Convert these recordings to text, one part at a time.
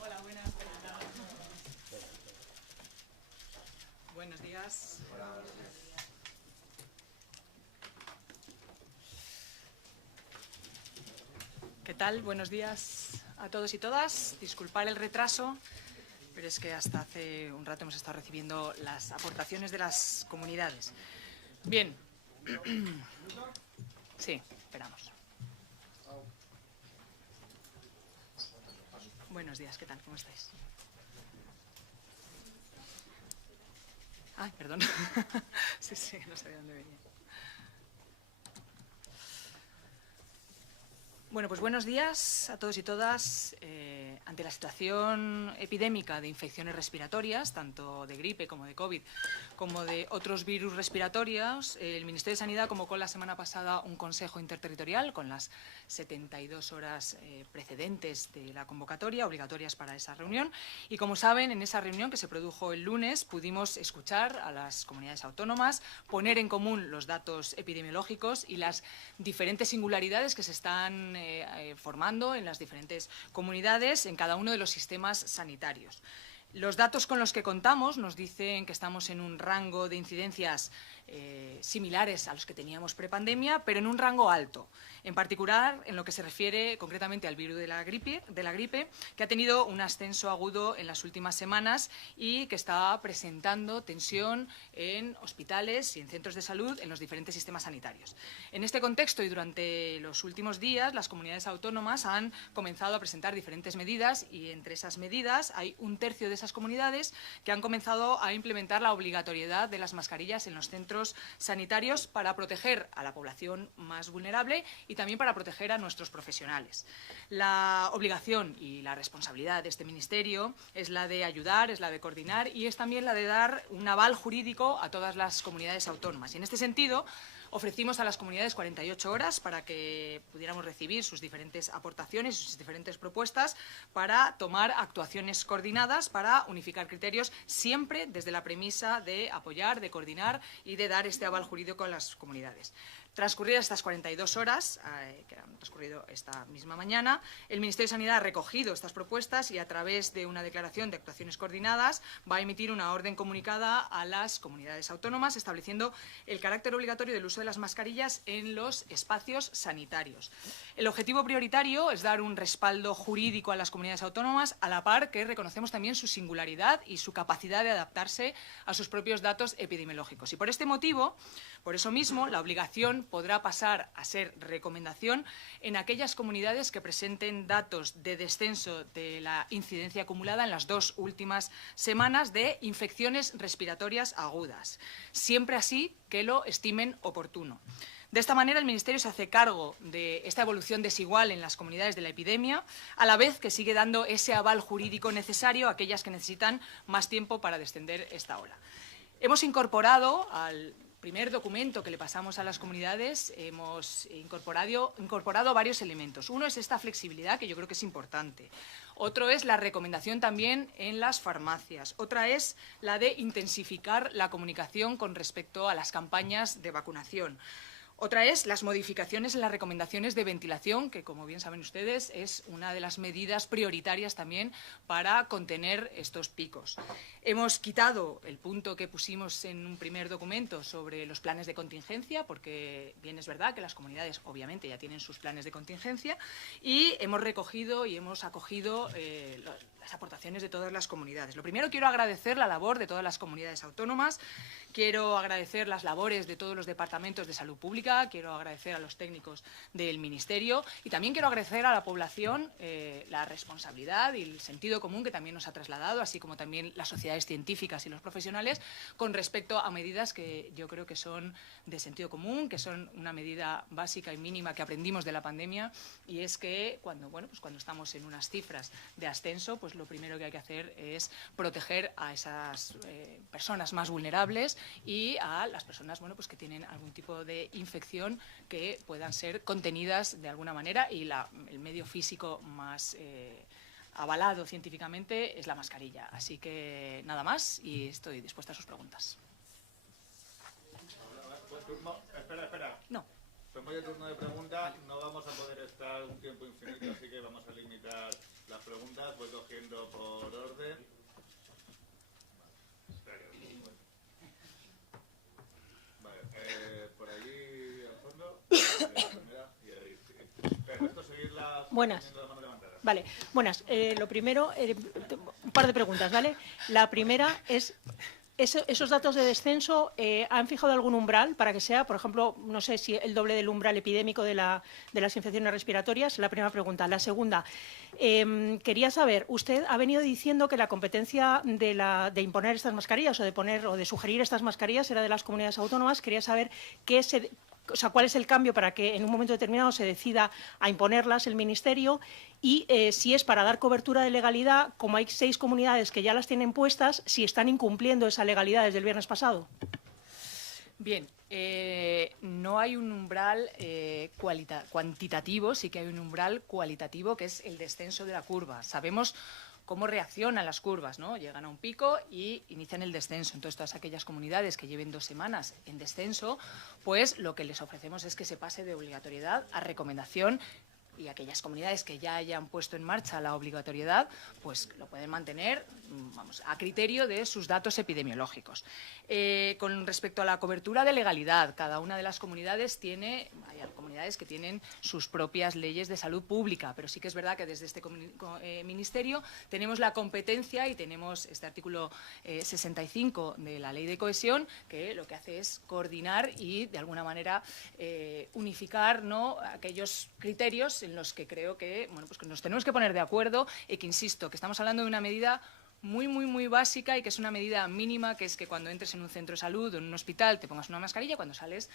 Hola, buenas. Buenos días. ¿Qué tal? Buenos días a todos y todas. Disculpar el retraso, pero es que hasta hace un rato hemos estado recibiendo las aportaciones de las comunidades. Bien. Sí, esperamos. Buenos días, ¿qué tal? ¿Cómo estáis? Ay, perdón. Sí, no sabía dónde venía. Bueno, pues buenos días a todos y todas. Ante la situación epidémica de infecciones respiratorias, tanto de gripe como de COVID, como de otros virus respiratorios, el Ministerio de Sanidad convocó la semana pasada un consejo interterritorial con las 72 horas precedentes de la convocatoria, obligatorias para esa reunión. Y como saben, en esa reunión que se produjo el lunes pudimos escuchar a las comunidades autónomas, poner en común los datos epidemiológicos y las diferentes singularidades que se están formando en las diferentes comunidades, en cada uno de los sistemas sanitarios. Los datos con los que contamos nos dicen que estamos en un rango de incidencias similares a los que teníamos prepandemia, pero en un rango alto. En particular, en lo que se refiere concretamente al virus de la gripe, que ha tenido un ascenso agudo en las últimas semanas y que está presentando tensión en hospitales y en centros de salud en los diferentes sistemas sanitarios. En este contexto y durante los últimos días, las comunidades autónomas han comenzado a presentar diferentes medidas y entre esas medidas hay un tercio de esas comunidades que han comenzado a implementar la obligatoriedad de las mascarillas en los centros sanitarios para proteger a la población más vulnerable y también para proteger a nuestros profesionales. La obligación y la responsabilidad de este Ministerio es la de ayudar, es la de coordinar y es también la de dar un aval jurídico a todas las comunidades autónomas. Y en este sentido, ofrecimos a las comunidades 48 horas para que pudiéramos recibir sus diferentes aportaciones, sus diferentes propuestas para tomar actuaciones coordinadas para unificar criterios, siempre desde la premisa de apoyar, de coordinar y de dar este aval jurídico a las comunidades. Transcurridas estas 42 horas, que han transcurrido esta misma mañana, el Ministerio de Sanidad ha recogido estas propuestas y a través de una declaración de actuaciones coordinadas va a emitir una orden comunicada a las comunidades autónomas estableciendo el carácter obligatorio del uso de las mascarillas en los espacios sanitarios. El objetivo prioritario es dar un respaldo jurídico a las comunidades autónomas a la par que reconocemos también su singularidad y su capacidad de adaptarse a sus propios datos epidemiológicos. Y por este motivo, por eso mismo, la obligación podrá pasar a ser recomendación en aquellas comunidades que presenten datos de descenso de la incidencia acumulada en las 2 últimas semanas de infecciones respiratorias agudas, siempre así que lo estimen oportuno. De esta manera, el Ministerio se hace cargo de esta evolución desigual en las comunidades de la epidemia, a la vez que sigue dando ese aval jurídico necesario a aquellas que necesitan más tiempo para descender esta ola. Hemos incorporado al primer documento que le pasamos a las comunidades, hemos incorporado varios elementos. Uno es esta flexibilidad, que yo creo que es importante. Otro es la recomendación también en las farmacias. Otra es la de intensificar la comunicación con respecto a las campañas de vacunación. Otra es las modificaciones en las recomendaciones de ventilación, que, como bien saben ustedes, es una de las medidas prioritarias también para contener estos picos. Hemos quitado el punto que pusimos en un primer documento sobre los planes de contingencia, porque bien es verdad que las comunidades obviamente ya tienen sus planes de contingencia, y hemos recogido y hemos acogido las aportaciones de todas las comunidades. Lo primero, quiero agradecer la labor de todas las comunidades autónomas, quiero agradecer las labores de todos los departamentos de salud pública, quiero agradecer a los técnicos del Ministerio y también quiero agradecer a la población la responsabilidad y el sentido común que también nos ha trasladado, así como también las sociedades científicas y los profesionales, con respecto a medidas que yo creo que son de sentido común, que son una medida básica y mínima que aprendimos de la pandemia, y es que cuando estamos en unas cifras de ascenso, pues lo primero que hay que hacer es proteger a esas personas más vulnerables y a las personas que tienen algún tipo de infección que puedan ser contenidas de alguna manera, y el medio físico más avalado científicamente es la mascarilla. Así que nada más y estoy dispuesta a sus preguntas. No, espera. No. Somos el turno de preguntas, no vamos a poder estar un tiempo infinito, así que vamos a limitar las preguntas. Voy cogiendo por orden. Vale, por allí al fondo. Mira, y ahí. Pero esto seguir las... Buenas. Las manos levantadas. Vale, buenas. Lo primero, un par de preguntas, ¿vale? La primera es, ¿esos datos de descenso han fijado algún umbral para que sea, por ejemplo, no sé si el doble del umbral epidémico de las infecciones respiratorias? La primera pregunta. La segunda, quería saber, usted ha venido diciendo que la competencia de imponer estas mascarillas o de sugerir estas mascarillas era de las comunidades autónomas. Quería saber cuál es el cambio para que en un momento determinado se decida a imponerlas el Ministerio y si es para dar cobertura de legalidad, como hay 6 comunidades que ya las tienen puestas, si están incumpliendo esa legalidad desde el viernes pasado. Bien, no hay un umbral cuantitativo, sí que hay un umbral cualitativo, que es el descenso de la curva. Sabemos cómo reaccionan las curvas, ¿no? Llegan a un pico y inician el descenso. Entonces, todas aquellas comunidades que lleven 2 semanas en descenso, pues lo que les ofrecemos es que se pase de obligatoriedad a recomendación, y aquellas comunidades que ya hayan puesto en marcha la obligatoriedad, pues lo pueden mantener, vamos, a criterio de sus datos epidemiológicos. Con respecto a la cobertura de legalidad, cada una de las comunidades hay comunidades que tienen sus propias leyes de salud pública, pero sí que es verdad que desde este ministerio tenemos la competencia y tenemos este artículo 65 de la Ley de Cohesión, que lo que hace es coordinar y, de alguna manera, unificar, ¿no?, aquellos criterios en los que creo que, bueno, pues que nos tenemos que poner de acuerdo y que, insisto, que estamos hablando de una medida muy básica y que es una medida mínima, que es que cuando entres en un centro de salud o en un hospital te pongas una mascarilla, cuando sales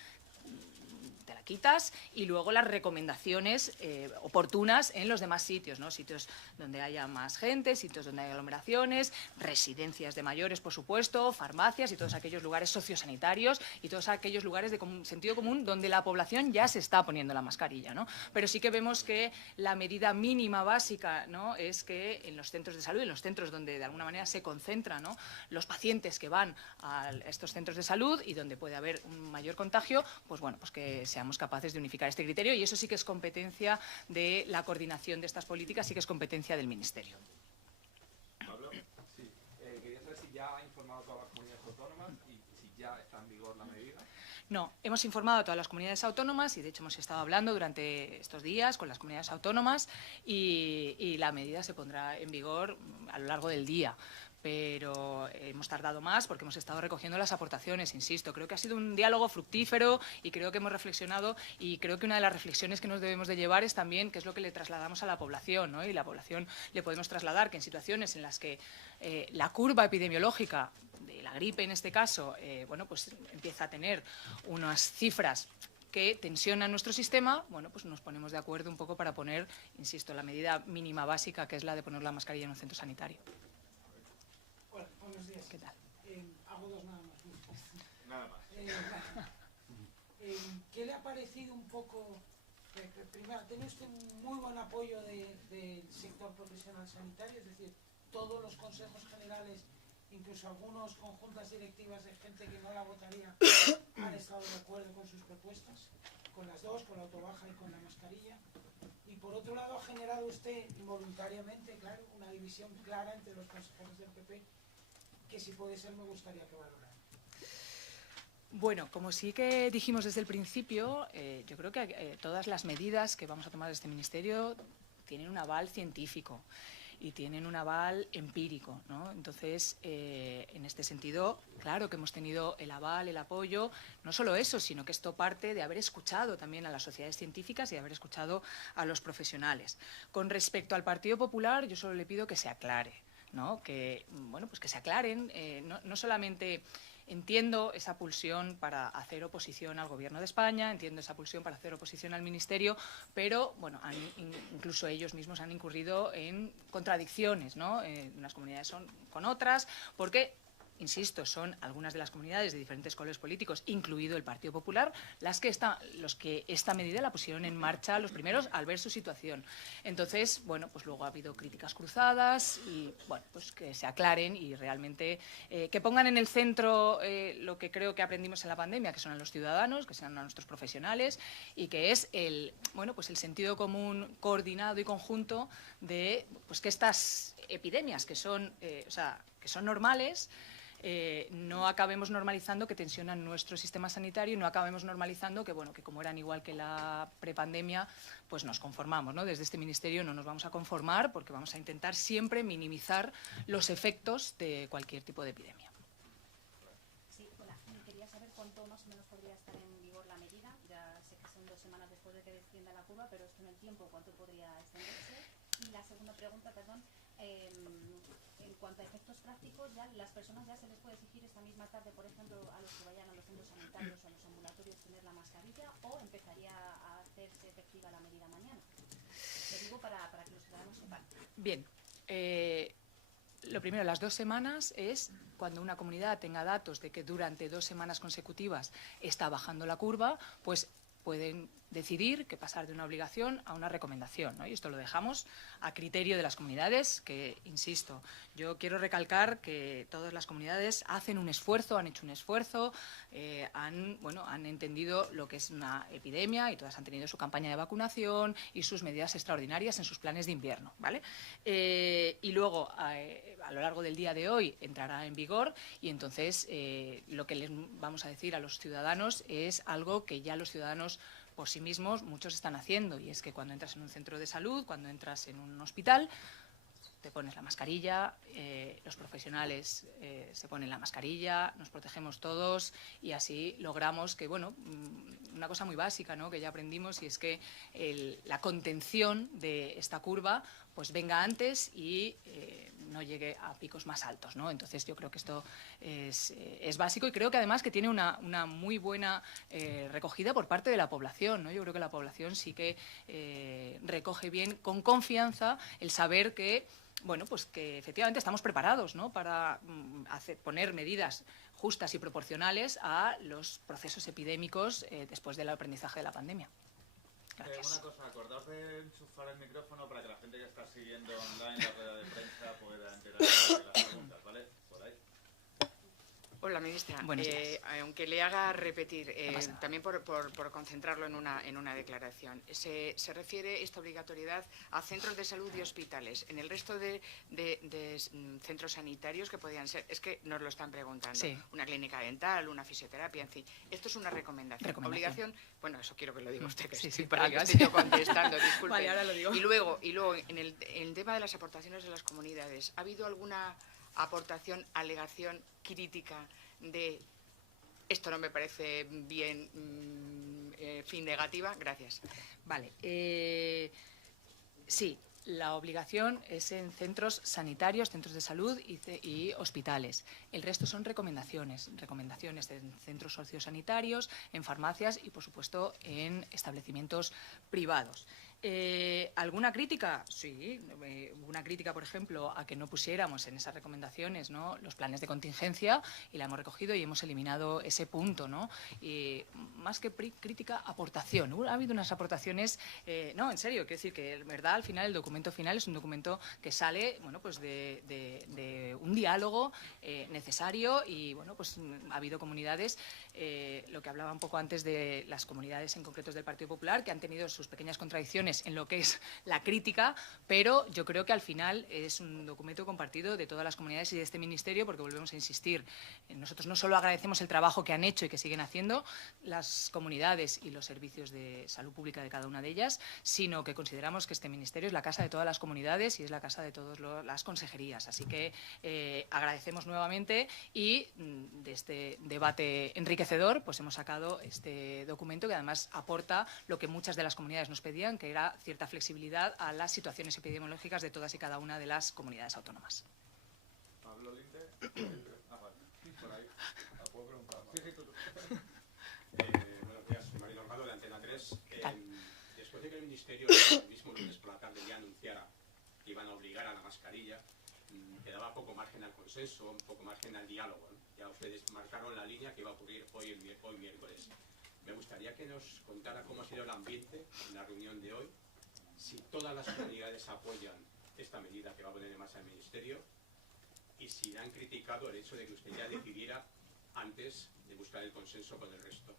te la quitas, y luego las recomendaciones oportunas en los demás sitios, ¿no? Sitios donde haya más gente, sitios donde haya aglomeraciones, residencias de mayores, por supuesto, farmacias y todos aquellos lugares sociosanitarios y todos aquellos lugares de sentido común donde la población ya se está poniendo la mascarilla, ¿no? Pero sí que vemos que la medida mínima básica, ¿no?, es que en los centros de salud, en los centros donde de alguna manera se concentran, ¿no?, los pacientes que van a estos centros de salud y donde puede haber un mayor contagio, pues bueno, pues que seamos capaces de unificar este criterio, y eso sí que es competencia de la coordinación de estas políticas, sí que es competencia del Ministerio. Pablo. Sí, quería saber si ya ha informado a todas las comunidades autónomas y si ya está en vigor la medida. No, hemos informado a todas las comunidades autónomas y, de hecho, hemos estado hablando durante estos días con las comunidades autónomas y la medida se pondrá en vigor a lo largo del día. Pero hemos tardado más porque hemos estado recogiendo las aportaciones, insisto. Creo que ha sido un diálogo fructífero y creo que hemos reflexionado, y creo que una de las reflexiones que nos debemos de llevar es también qué es lo que le trasladamos a la población, ¿no? Y la población le podemos trasladar que en situaciones en las que la curva epidemiológica de la gripe, en este caso, bueno, pues empieza a tener unas cifras que tensionan nuestro sistema, bueno, pues nos ponemos de acuerdo un poco para poner, insisto, la medida mínima básica, que es la de poner la mascarilla en un centro sanitario. Hola, buenos días. ¿Qué tal? Hago 2 nada más. Nada más. ¿Qué le ha parecido un poco? Primero, tiene usted un muy buen apoyo del sector profesional sanitario, es decir, todos los consejos generales, incluso algunas conjuntas directivas de gente que no la votaría, han estado de acuerdo con sus propuestas, con las dos, con la autobaja y con la mascarilla. Y por otro lado, ha generado usted involuntariamente, claro, una división clara entre los consejeros del PP, que si puede ser me gustaría que valorara. Bueno, como sí que dijimos desde el principio, yo creo que todas las medidas que vamos a tomar de este Ministerio tienen un aval científico y tienen un aval empírico, ¿no? Entonces, en este sentido, claro que hemos tenido el aval, el apoyo, no solo eso, sino que esto parte de haber escuchado también a las sociedades científicas y de haber escuchado a los profesionales. Con respecto al Partido Popular, yo solo le pido que se aclare, ¿no? Que, bueno, pues que se aclaren, no solamente. Entiendo esa pulsión para hacer oposición al Gobierno de España, entiendo esa pulsión para hacer oposición al Ministerio, pero bueno, incluso ellos mismos han incurrido en contradicciones, ¿no? Unas comunidades son con otras, porque insisto, son algunas de las comunidades de diferentes colores políticos, incluido el Partido Popular, los que esta medida la pusieron en marcha los primeros al ver su situación. Entonces, bueno, pues luego ha habido críticas cruzadas y, bueno, pues que se aclaren y realmente que pongan en el centro lo que creo que aprendimos en la pandemia, que son a los ciudadanos, que sean a nuestros profesionales y que es el sentido común coordinado y conjunto de pues que estas epidemias que son normales, no acabemos normalizando que tensionan nuestro sistema sanitario y no acabemos normalizando que, bueno, que como eran igual que la prepandemia, pues nos conformamos, ¿no? Desde este Ministerio no nos vamos a conformar porque vamos a intentar siempre minimizar los efectos de cualquier tipo de epidemia. Sí, hola. Quería saber cuánto más o menos podría estar en vigor la medida. Ya sé que son 2 semanas después de que descienda la curva, pero esto en el tiempo, ¿cuánto podría extenderse? Y la segunda pregunta, perdón, en cuanto a efectos prácticos, ya las personas ya se les puede exigir esta misma tarde, por ejemplo, a los que vayan a los centros sanitarios o a los ambulatorios tener la mascarilla, o empezaría a hacerse efectiva la medida mañana. Lo digo para que los ciudadanos sepan. Bien. Lo primero, las 2 semanas es cuando una comunidad tenga datos de que durante 2 semanas consecutivas está bajando la curva, pues pueden decidir que pasar de una obligación a una recomendación, ¿no? Y esto lo dejamos a criterio de las comunidades, que, insisto, yo quiero recalcar que todas las comunidades hacen un esfuerzo, han hecho un esfuerzo, han entendido lo que es una epidemia y todas han tenido su campaña de vacunación y sus medidas extraordinarias en sus planes de invierno, ¿vale? Y luego, a lo largo del día de hoy, entrará en vigor y entonces lo que les vamos a decir a los ciudadanos es algo que ya los ciudadanos por sí mismos muchos están haciendo, y es que cuando entras en un centro de salud, cuando entras en un hospital, te pones la mascarilla, los profesionales se ponen la mascarilla, nos protegemos todos y así logramos que, bueno, una cosa muy básica, ¿no?, que ya aprendimos, y es que la contención de esta curva pues venga antes y no llegue a picos más altos, ¿no? Entonces yo creo que esto es básico y creo que además que tiene una muy buena recogida por parte de la población, ¿no? Yo creo que la población sí que recoge bien, con confianza, el saber que, bueno, pues que efectivamente estamos preparados, ¿no?, para poner medidas justas y proporcionales a los procesos epidémicos después del aprendizaje de la pandemia. Gracias. Una cosa, acordaos de enchufar el micrófono para que la gente que está siguiendo online la rueda de prensa pueda enterarse de las preguntas, ¿vale? Por ahí. Hola, ministra. Buenos días. Aunque le haga repetir, también por concentrarlo en una declaración, se refiere esta obligatoriedad a centros de salud y hospitales. En el resto de centros sanitarios que podían ser, es que nos lo están preguntando, sí, una clínica dental, una fisioterapia, en fin. Esto es una recomendación. Obligación, bueno, eso quiero que lo diga usted, que sí, para que esté yo contestando, disculpe. Vale, ahora lo digo. Y luego en el tema de las aportaciones de las comunidades, ¿ha habido alguna aportación, alegación, crítica de esto no me parece bien, fin, negativa? Gracias. Vale. Sí, la obligación es en centros sanitarios, centros de salud y hospitales. El resto son recomendaciones en centros sociosanitarios, en farmacias y, por supuesto, en establecimientos privados. ¿Alguna crítica? Sí, una crítica, por ejemplo, a que no pusiéramos en esas recomendaciones, ¿no?, los planes de contingencia, y la hemos recogido y hemos eliminado ese punto, ¿no? Y más que crítica, aportación. Ha habido unas aportaciones, no, en serio, quiero decir que, en verdad, al final, el documento final es un documento que sale, bueno, pues de un diálogo necesario y, bueno, pues ha habido comunidades, lo que hablaba un poco antes de las comunidades en concreto del Partido Popular, que han tenido sus pequeñas contradicciones en lo que es la crítica, pero yo creo que al final es un documento compartido de todas las comunidades y de este Ministerio, porque volvemos a insistir, nosotros no solo agradecemos el trabajo que han hecho y que siguen haciendo las comunidades y los servicios de salud pública de cada una de ellas, sino que consideramos que este Ministerio es la casa de todas las comunidades y es la casa de todas las consejerías. Así que agradecemos nuevamente y de este debate enriquecedor pues hemos sacado este documento que además aporta lo que muchas de las comunidades nos pedían, que era cierta flexibilidad a las situaciones epidemiológicas de todas y cada una de las comunidades autónomas. Pablo Linde. Vale, por ahí. ¿Puedo preguntar? Sí, tú. Buenos días, soy Marino Holgado de Antena 3. Después de que el Ministerio el mismo lunes por la tarde ya anunciara que iban a obligar a la mascarilla, que daba poco margen al consenso, un poco margen al diálogo, ¿no? Ya ustedes marcaron la línea que iba a ocurrir hoy miércoles. Me gustaría que nos contara cómo ha sido el ambiente en la reunión de hoy, si todas las comunidades apoyan esta medida que va a poner en marcha el Ministerio y si han criticado el hecho de que usted ya decidiera antes de buscar el consenso con el resto.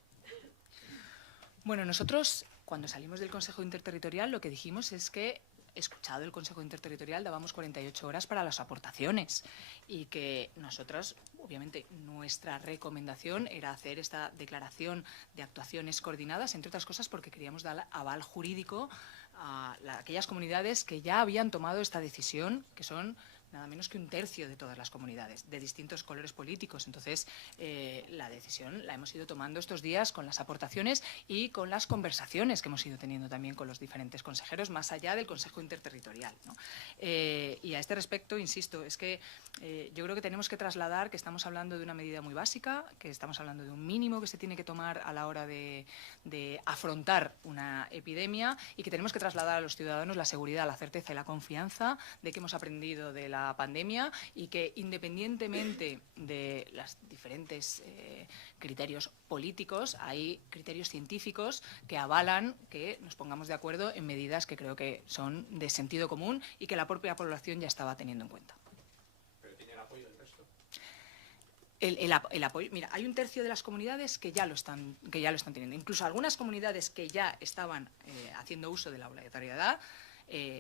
Bueno, nosotros cuando salimos del Consejo Interterritorial lo que dijimos es que, escuchado el Consejo Interterritorial, dábamos 48 horas para las aportaciones y que nosotros, obviamente, nuestra recomendación era hacer esta declaración de actuaciones coordinadas, entre otras cosas porque queríamos dar aval jurídico a aquellas comunidades que ya habían tomado esta decisión, que son nada menos que un tercio de todas las comunidades, de distintos colores políticos. Entonces, la decisión la hemos ido tomando estos días con las aportaciones y con las conversaciones que hemos ido teniendo también con los diferentes consejeros, más allá del Consejo Interterritorial, ¿no? Y a este respecto, insisto, es que yo creo que tenemos que trasladar que estamos hablando de una medida muy básica, que estamos hablando de un mínimo que se tiene que tomar a la hora de afrontar una epidemia y que tenemos que trasladar a los ciudadanos la seguridad, la certeza y la confianza de que hemos aprendido de la pandemia y que, independientemente de los diferentes criterios políticos, hay criterios científicos que avalan que nos pongamos de acuerdo en medidas que creo que son de sentido común y que la propia población ya estaba teniendo en cuenta. ¿Pero tiene el apoyo del resto? El apoyo, mira, hay un tercio de las comunidades que ya lo están teniendo. Incluso algunas comunidades que ya estaban haciendo uso de la obligatoriedad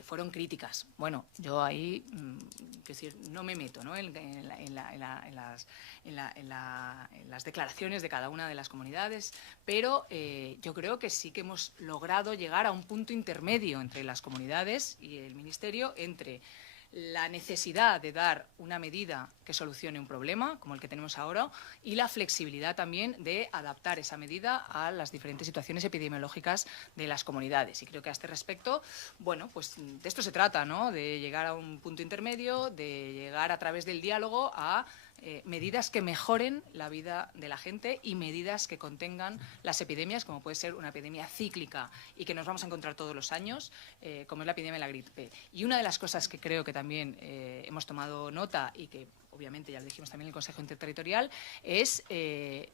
fueron críticas. Bueno, yo ahí, quiero decir, no me meto, ¿no?, en las declaraciones de cada una de las comunidades, pero yo creo que sí que hemos logrado llegar a un punto intermedio entre las comunidades y el Ministerio, entre la necesidad de dar una medida que solucione un problema, como el que tenemos ahora, y la flexibilidad también de adaptar esa medida a las diferentes situaciones epidemiológicas de las comunidades. Y creo que a este respecto, bueno, pues de esto se trata, ¿no?, de llegar a un punto intermedio, de llegar a través del diálogo a medidas que mejoren la vida de la gente y medidas que contengan las epidemias, como puede ser una epidemia cíclica y que nos vamos a encontrar todos los años, como es la epidemia de la gripe. Y una de las cosas que creo que también hemos tomado nota y que obviamente ya lo dijimos también en el Consejo Interterritorial, es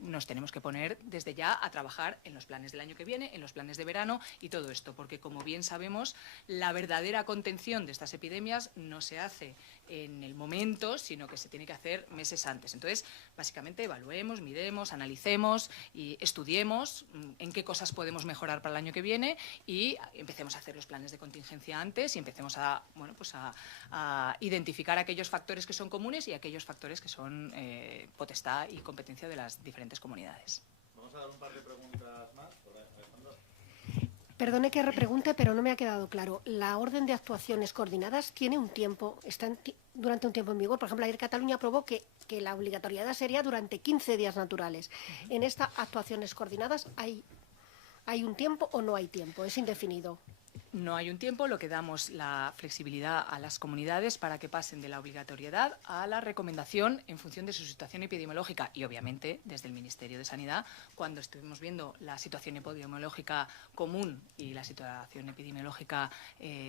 nos tenemos que poner desde ya a trabajar en los planes del año que viene, en los planes de verano y todo esto, porque como bien sabemos, la verdadera contención de estas epidemias no se hace en el momento, sino que se tiene que hacer meses antes. Entonces, básicamente evaluemos, miremos, analicemos y estudiemos en qué cosas podemos mejorar para el año que viene y empecemos a hacer los planes de contingencia antes y empecemos a, bueno, pues a identificar aquellos factores que son comunes y aquellos factores que son potestad y competencia de las diferentes comunidades. Vamos a dar un par de preguntas más. Alejandro. Perdone que repregunte, pero no me ha quedado claro. ¿La orden de actuaciones coordinadas tiene un tiempo, está durante un tiempo en vigor? Por ejemplo, ayer Cataluña aprobó que la obligatoriedad sería durante 15 días naturales. ¿En estas actuaciones coordinadas hay un tiempo o no hay tiempo? ¿Es indefinido? No hay un tiempo, lo que damos la flexibilidad a las comunidades para que pasen de la obligatoriedad a la recomendación en función de su situación epidemiológica y, obviamente, desde el Ministerio de Sanidad, cuando estuvimos viendo la situación epidemiológica común y la situación epidemiológica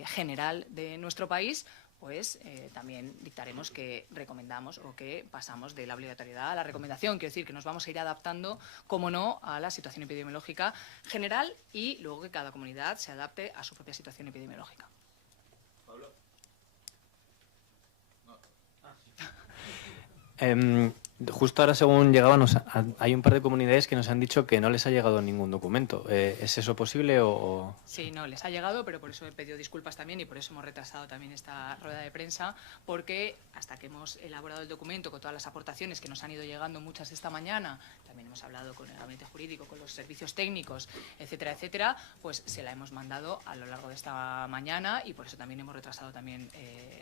general de nuestro país, pues también dictaremos que recomendamos o que pasamos de la obligatoriedad a la recomendación. Quiero decir que nos vamos a ir adaptando, como no, a la situación epidemiológica general y luego que cada comunidad se adapte a su propia situación epidemiológica. Pablo. Justo ahora, según llegábamos, hay un par de comunidades que nos han dicho que no les ha llegado ningún documento. ¿Es eso posible o...? Sí, no, les ha llegado, pero por eso he pedido disculpas también y por eso hemos retrasado también esta rueda de prensa, porque hasta que hemos elaborado el documento con todas las aportaciones que nos han ido llegando, muchas esta mañana, también hemos hablado con el gabinete jurídico, con los servicios técnicos, etcétera, etcétera, pues se la hemos mandado a lo largo de esta mañana y por eso también hemos retrasado también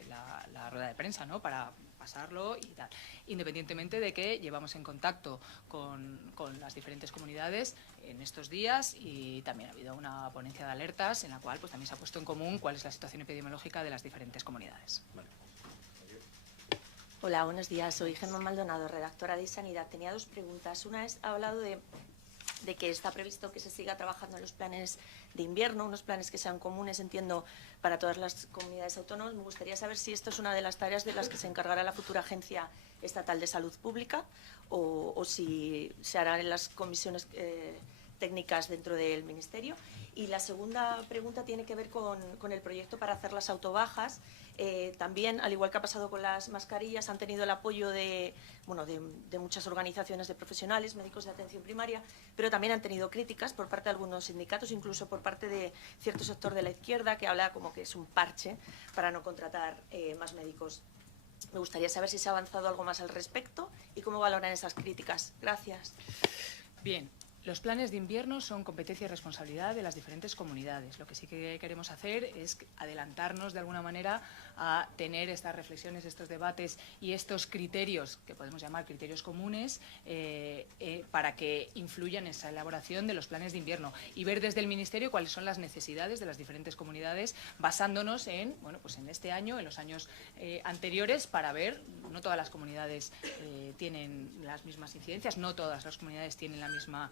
la rueda de prensa, ¿no?, para pasarlo y tal. Independientemente de que llevamos en contacto con las diferentes comunidades en estos días y también ha habido una ponencia de alertas en la cual pues también se ha puesto en común cuál es la situación epidemiológica de las diferentes comunidades. Vale. Hola, buenos días. Soy Gemma Maldonado, redactora de Sanidad. Tenía dos preguntas. Una es, ha hablado de de que está previsto que se siga trabajando en los planes de invierno, unos planes que sean comunes, entiendo, para todas las comunidades autónomas. Me gustaría saber si esto es una de las tareas de las que se encargará la futura Agencia Estatal de Salud Pública o si se harán en las comisiones técnicas dentro del Ministerio. Y la segunda pregunta tiene que ver con el proyecto para hacer las autobajas. También, al igual que ha pasado con las mascarillas, han tenido el apoyo de muchas organizaciones de profesionales, médicos de atención primaria, pero también han tenido críticas por parte de algunos sindicatos, incluso por parte de cierto sector de la izquierda, que habla como que es un parche para no contratar más médicos. Me gustaría saber si se ha avanzado algo más al respecto y cómo valoran esas críticas. Gracias. Bien. Los planes de invierno son competencia y responsabilidad de las diferentes comunidades. Lo que sí que queremos hacer es adelantarnos de alguna manera a tener estas reflexiones, estos debates y estos criterios, que podemos llamar criterios comunes, para que influyan en esa elaboración de los planes de invierno y ver desde el Ministerio cuáles son las necesidades de las diferentes comunidades, basándonos en, pues en este año, en los años anteriores, para ver, no todas las comunidades tienen las mismas incidencias, no todas las comunidades tienen la misma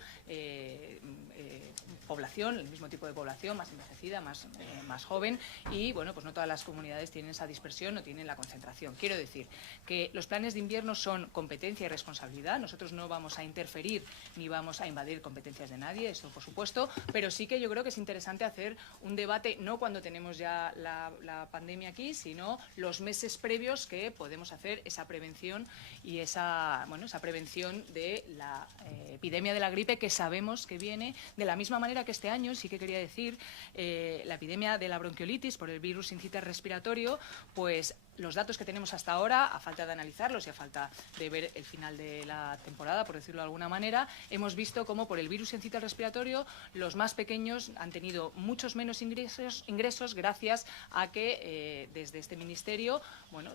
población, el mismo tipo de población, más envejecida, más joven, y pues no todas las comunidades tienen esa dispersión o tienen la concentración. Quiero decir que los planes de invierno son competencia y responsabilidad. Nosotros no vamos a interferir ni vamos a invadir competencias de nadie, eso por supuesto, pero sí que yo creo que es interesante hacer un debate, no cuando tenemos ya la pandemia aquí, sino los meses previos, que podemos hacer esa prevención y esa prevención de la epidemia de la gripe, que sabemos que viene de la misma manera que este año. Sí que quería decir, la epidemia de la bronquiolitis por el virus sincicial respiratorio, pues los datos que tenemos hasta ahora, a falta de analizarlos y a falta de ver el final de la temporada, por decirlo de alguna manera, hemos visto cómo por el virus sincicial respiratorio los más pequeños han tenido muchos menos ingresos gracias a que desde este Ministerio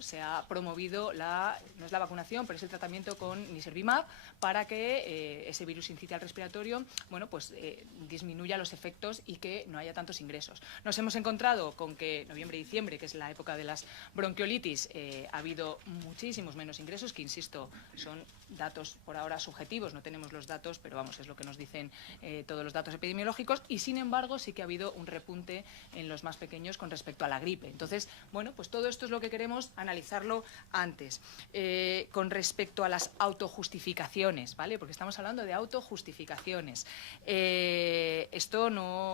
se ha promovido no es la vacunación, pero es el tratamiento con Nirsevimab para que ese virus sincicial respiratorio disminuya los efectos y que no haya tantos ingresos. Nos hemos encontrado con que noviembre y diciembre, que es la época de las bronquiolitis, ha habido muchísimos menos ingresos, que insisto, son datos por ahora subjetivos, no tenemos los datos, pero es lo que nos dicen todos los datos epidemiológicos, y sin embargo sí que ha habido un repunte en los más pequeños con respecto a la gripe. Entonces, pues todo esto es lo que queremos analizarlo antes. Con respecto a las autojustificaciones, ¿vale? Porque estamos hablando de autojustificaciones. Esto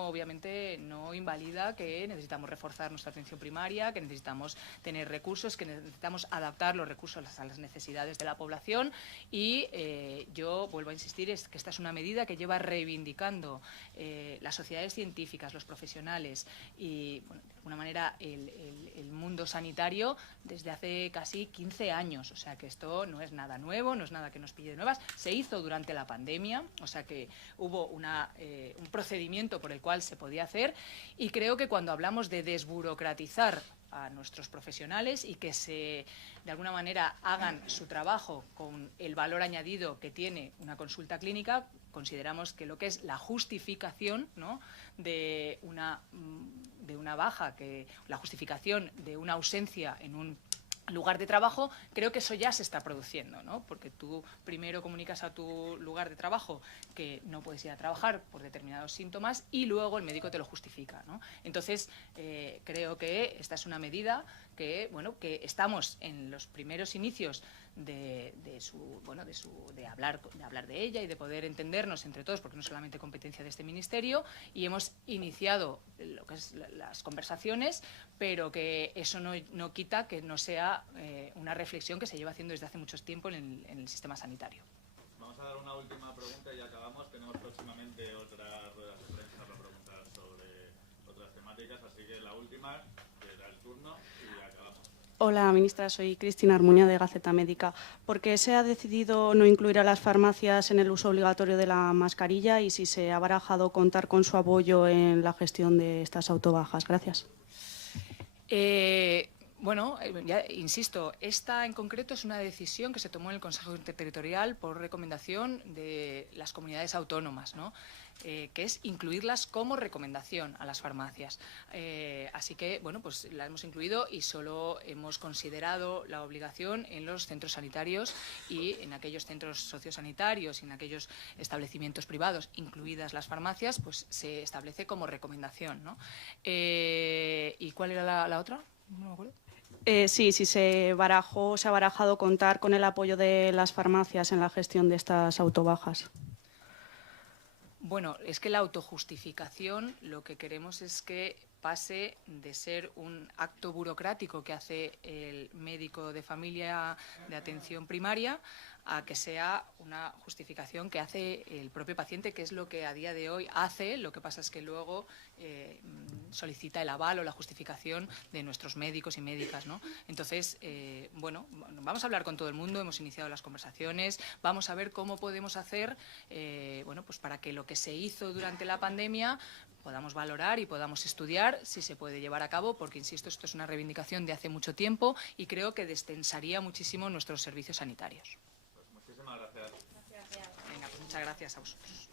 obviamente no invalida que necesitamos reforzar nuestra atención primaria, que necesitamos tener recursos, que necesitamos adaptar los recursos a las necesidades de la población, y yo vuelvo a insistir, es que esta es una medida que lleva reivindicando las sociedades científicas, los profesionales y, de alguna manera, el mundo sanitario desde hace casi 15 años. O sea que esto no es nada nuevo, no es nada que nos pille de nuevas. Se hizo durante la pandemia, o sea que hubo un procedimiento por el cual se podía hacer, y creo que cuando hablamos de desburocratizar a nuestros profesionales y que de alguna manera hagan su trabajo con el valor añadido que tiene una consulta clínica, consideramos que lo que es la justificación, ¿no?, de una baja, la justificación de una ausencia en un lugar de trabajo, creo que eso ya se está produciendo, ¿no? Porque tú primero comunicas a tu lugar de trabajo que no puedes ir a trabajar por determinados síntomas y luego el médico te lo justifica, ¿no? Entonces, creo que esta es una medida que estamos en los primeros inicios de hablar de ella y de poder entendernos entre todos, porque no es solamente competencia de este Ministerio, y hemos iniciado lo que es las conversaciones, pero que eso no quita que no sea una reflexión que se lleva haciendo desde hace mucho tiempo en el sistema sanitario. Vamos a dar una última pregunta y acabamos. Tenemos próximamente otras ruedas de prensa para preguntar sobre otras temáticas, así que la última, que era el turno, y acabamos. Hola, ministra. Soy Cristina Armuña, de Gaceta Médica. ¿Por qué se ha decidido no incluir a las farmacias en el uso obligatorio de la mascarilla y si se ha barajado contar con su apoyo en la gestión de estas autobajas? Gracias. Bueno, ya insisto, esta en concreto es una decisión que se tomó en el Consejo Interterritorial por recomendación de las comunidades autónomas, ¿no? Que es incluirlas como recomendación a las farmacias. Así que, bueno, pues la hemos incluido y solo hemos considerado la obligación en los centros sanitarios y en aquellos centros sociosanitarios y en aquellos establecimientos privados, incluidas las farmacias, pues se establece como recomendación, ¿no? ¿Y cuál era la otra? No me acuerdo. Sí, se ha barajado contar con el apoyo de las farmacias en la gestión de estas autobajas. Bueno, es que la autojustificación lo que queremos es que pase de ser un acto burocrático que hace el médico de familia de atención primaria a que sea una justificación que hace el propio paciente, que es lo que a día de hoy hace. Lo que pasa es que luego solicita el aval o la justificación de nuestros médicos y médicas, ¿no? Entonces, bueno, vamos a hablar con todo el mundo, hemos iniciado las conversaciones, vamos a ver cómo podemos hacer, bueno, pues para que lo que se hizo durante la pandemia podamos valorar y podamos estudiar si se puede llevar a cabo, porque, insisto, esto es una reivindicación de hace mucho tiempo y creo que destensaría muchísimo nuestros servicios sanitarios. Pues muchísimas gracias. Venga, pues muchas gracias a vosotros.